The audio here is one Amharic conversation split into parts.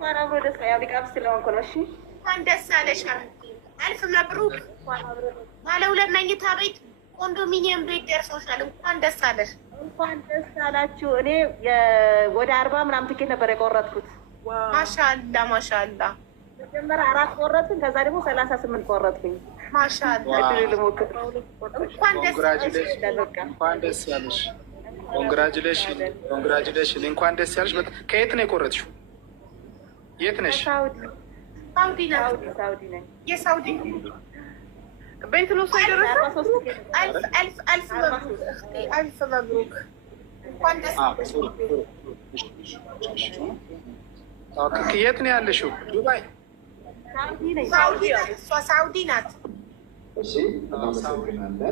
እንኳን አብሮ ደስ ያው ሊቃብ ስለሆንኩ ነው። እሺ እንኳን ደስ አለሽ። አልፍ መብሩክ። ባለ ሁለት መኝታ ቤት ኮንዶሚኒየም ቤት ደርሶሻል። እንኳን ደስ አለሽ። እንኳን ደስ አላችሁ። እኔ ወደ 40 ምናምን ትኬት ነበር የቆረጥኩት። ማሻአላ ማሻአላ። መጀመሪያ 4 ቆረጥኩኝ፣ ከዛ ደግሞ 38 ቆረጥኩኝ። ማሻአላ። እንኳን ደስ ያለሽ። ኮንግራጁሌሽን እንኳን ደስ ያለሽ። ከየት ነው የቆረጥሽው? የት ነሽ? ሳውዲ ነኝ። የሳውዲ ቤት ነው ሳይደረሰ አልፍ መብሩክ። እንኳን ደስ የት ነው ያለሽው? ዱባይ ሳውዲ ናት።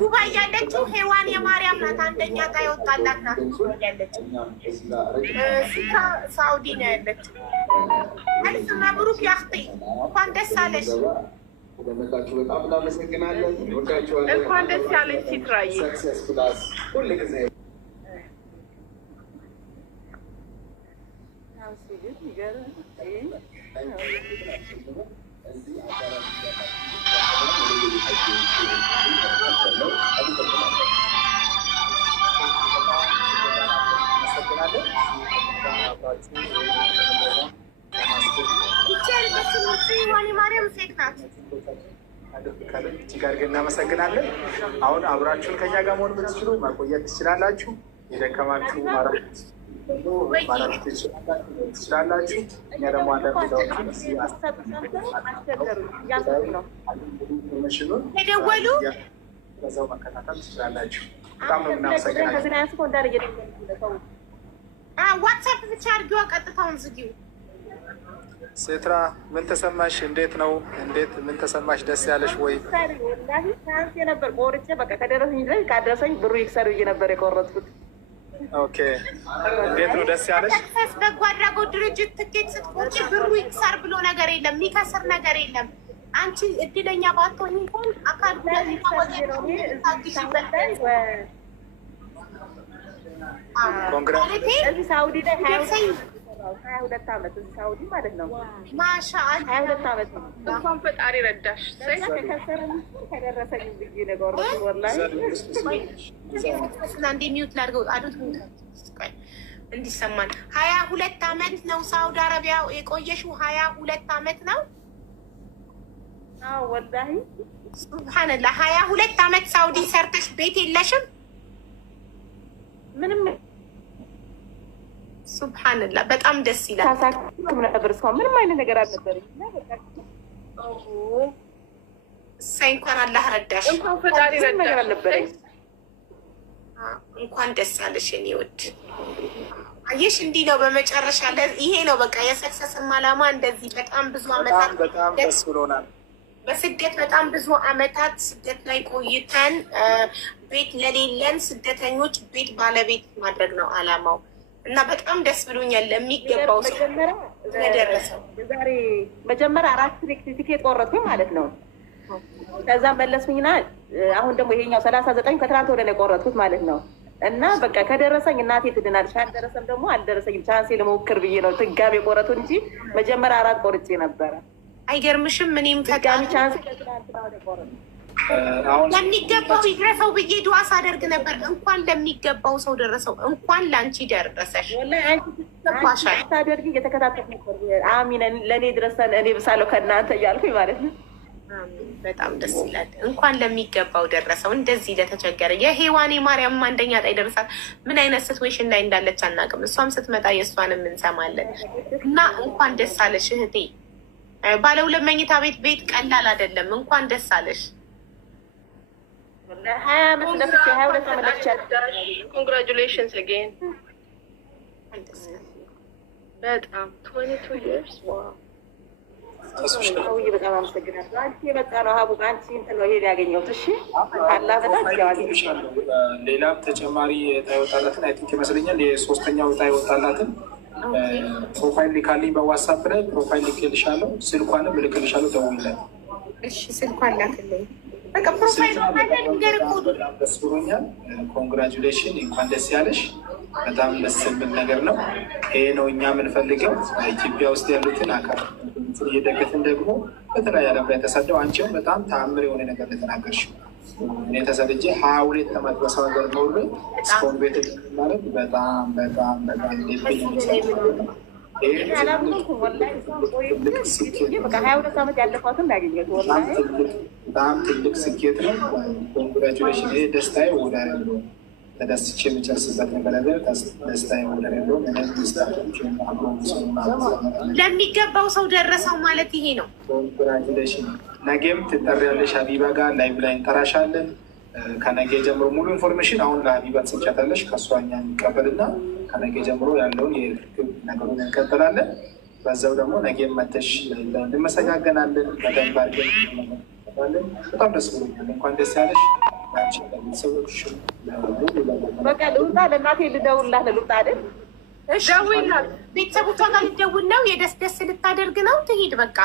ዱባይ ያለችው ሄዋን የማርያም ናት። አንደኛ ዕጣ የወጣላት ናት ያለችው። ሳውዲ ነው ያለችው። አልፍ መብሩክ ያክቲ። እንኳን ደስ አለሽ። በጣም እናመሰግናለን። እንኳን ደስ ያለሽ ሲትራዬ። እጅግ አድርገን እናመሰግናለን። አሁን አብራችሁን ከኛ ጋር መሆን ብትችሉ መቆየት ትችላላችሁ። የደከማችሁ ማራት ትችላላችሁ። እኛ ደግሞ የደወሉ በዛው መከታተል ትችላላችሁ። በጣም ነው እናመሰግናለን። ዋትሳፕ ብቻ አድርጊዋ፣ ቀጥታውን ዝጊው። ሴትራ ምን ተሰማሽ? እንዴት ነው? ምን ተሰማሽ? ደስ ያለሽ ወይ? ሳንስ የነበር ቆርጬ በቃ ከደረሰኝ ላይ ካደረሰኝ ብሩ ይክሰሩ ነበር የቆረጥኩት። ኦኬ እንዴት ነው ደስ ያለሽ? ሰክሰስ በጎ አድራጎት ድርጅት ትኬት ስትቆርጪ ብሩ ይክሰር ብሎ ነገር የለም፣ የሚከስር ነገር የለም። አንቺ እድለኛ ባትሆኝ እንኳን አካል ጉዳት ሳውዲ ላይ 22 ዓመት ሳውዲ ማለት ነው። ማሻአላ 22 ዓመት ነው። እንኳን ፈጣሪ ረዳሽ። ከደረሰኝ ብዬ ነገር ወላሂ እንደ ሚዩት ላድርገው አዱት እንዲሰማን 22 ዓመት ነው ሳውዲ አረቢያ የቆየሽው? 22 ዓመት ነው። አዎ ወላሂ ሱብሃንአላህ። 22 ዓመት ሳውዲ ሰርተሽ ቤት የለሽም? ምንም ሱብሃንአላህ። በጣም ደስ ይላል። ታሳክም ነበር እስካሁን ምንም አይነት ነገር አልነበረኝ። እሰይ እንኳን አላህ ረዳሽ። እንኳን ፈጣሪ ነገር አልነበረኝ። እንኳን ደስ ያለሽ የኔ ውድ። አየሽ እንዲህ ነው በመጨረሻ ይሄ ነው በቃ የሰክሰስም ዓላማ እንደዚህ በጣም ብዙ አመታት በጣም ደስ ብሎናል። በስደት በጣም ብዙ አመታት ስደት ላይ ቆይተን ቤት ለሌለን ስደተኞች ቤት ባለቤት ማድረግ ነው ዓላማው እና በጣም ደስ ብሎኛል። ለሚገባው ሰው ለደረሰው ዛሬ መጀመሪያ 4 ቲኬት ቆረጥኩኝ ማለት ነው። ከዛ መለስኩኝና አሁን ደግሞ ይሄኛው 39 ከትናንት ወደ ነው የቆረጥኩት ማለት ነው። እና በቃ ከደረሰኝ እናቴ ትድናለች፣ አልደረሰም ደግሞ አልደረሰኝም። ቻንሴ ለሞክር ብዬ ነው ትጋሜ ቆረጡ እንጂ መጀመሪያ 4 ቆርጬ ነበረ። አይገርምሽም? እኔም ተጋሚ ቻንስ ለሚገባው ይድረሰው ብዬ ድዋ ሳደርግ ነበር። እንኳን ለሚገባው ሰው ደረሰው። እንኳን ለአንቺ ደረሰሽ። አንቺ ሳደርግ እየተከታተልኩ ነበር። አሚን ለእኔ ድረሰን እኔ ብሳለሁ ከእናንተ እያልኩኝ ማለት ነው። በጣም ደስ ይላል። እንኳን ለሚገባው ደረሰው። እንደዚህ ለተቸገረ የሄዋኔ ማርያም አንደኛ ዕጣ ይደርሳል። ምን አይነት ሲትዌሽን ላይ እንዳለች አናውቅም። እሷም ስትመጣ የእሷንም እንሰማለን እና እንኳን ደስ አለሽ እህቴ። ባለ 2 መኝታ ቤት ቀላል አይደለም። እንኳን ደስ አለሽ። ኮንግራጁሌሽንስ አጌን። በጣም 22 years ዋው። በጣም አመሰግናለሁ። አንቺ የመጣ ነው ሀቡ አንቺ እንትን ነው ይሄን ያገኘሁት። እሺ አላ በጣም ሌላም ተጨማሪ ዕጣ ይወጣላትን አይ ቲንክ ይመስለኛል የሶስተኛው ዕጣ ይወጣላትን ፕሮፋይል ልካልኝ በዋትሳፕ ላይ ፕሮፋይል ልክልሻለሁ። ስልኳንም ልክልሻለሁ። ደውይላት። እሺ ስልኳን ላክልኝ። በቃ ፕሮፋይል ማለት ነገር እኮ ደስ ብሎኛል። ኮንግራጁሌሽን እንኳን ደስ ያለሽ። በጣም ደስ የሚል ነገር ነው። ይሄ ነው እኛ የምንፈልገው። ኢትዮጵያ ውስጥ ያሉትን አካል እየደገፍን ደግሞ በተለያየ ዓለም ላይ ተሰደው አንቺም በጣም ተአምር የሆነ ነገር የተናገርሽው እኔ ተሰድጄ 22 ዓመት በሰው ሀገር ኖሬ እስካሁን ቤት ማለት በጣም በጣም በጣም በጣም ትልቅ ስኬት ነው። ኮንግራቹሌሽን። ይሄ ደስታዬ ወደር የለውም። ተደስቼ የሚጨርስበት ነገር ያለ ደስታዬ ወደር የለውም። ለሚገባው ሰው ደረሰው ማለት ይሄ ነው። ኮንግራቹሌሽን። ነገም ትጠሪያለሽ ሀቢባ ጋር ላይቭ ላይ እንጠራሻለን። ከነገ ጀምሮ ሙሉ ኢንፎርሜሽን አሁን ለሀቢባ ትሰጫታለሽ። ከእሷ እኛ እንቀበልና ከነገ ጀምሮ ያለውን የርክብ ነገሩን እንቀጥላለን። በዛው ደግሞ ነገም መተሽ እንመሰጋገናለን። በደንብ አድርገን በጣም ደስ ብሎኛል። እንኳን ደስ ያለሽ። ሰዎች በቃ ልውጣ፣ ለእናቴ ልደውልላት ልውጣ አይደል? ቤተሰቦቿ ጋር ልደውል ነው። የደስ ደስ ልታደርግ ነው። ትሄድ በቃ